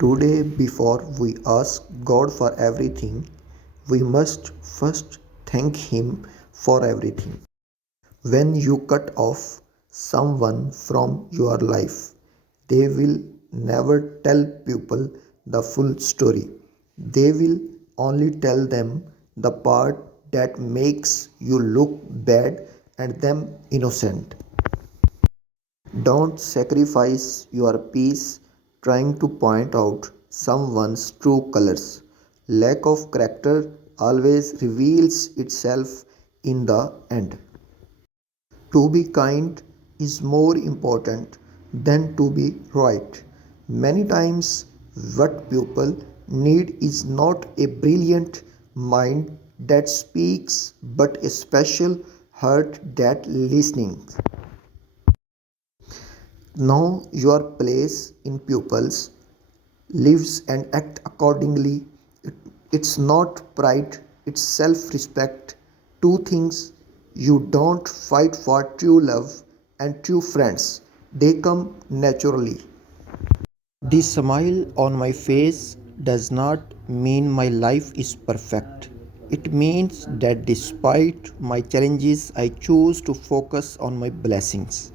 Today, before we ask God for everything, we must first thank Him for everything. When you cut off someone from your life, they will never tell people the full story. They will only tell them the part that makes you look bad and them innocent. Don't sacrifice your peace trying to point out someone's true colors. Lack of character always reveals itself in the end. To be kind is more important than to be right. Many times, what people need is not a brilliant mind that speaks, but a special heart that listens. Know your place in pupils, lives and act accordingly. It's not pride, it's self respect. Two things you don't fight for true love and true friends, they come naturally. The smile on my face does not mean my life is perfect. It means that despite my challenges, I choose to focus on my blessings.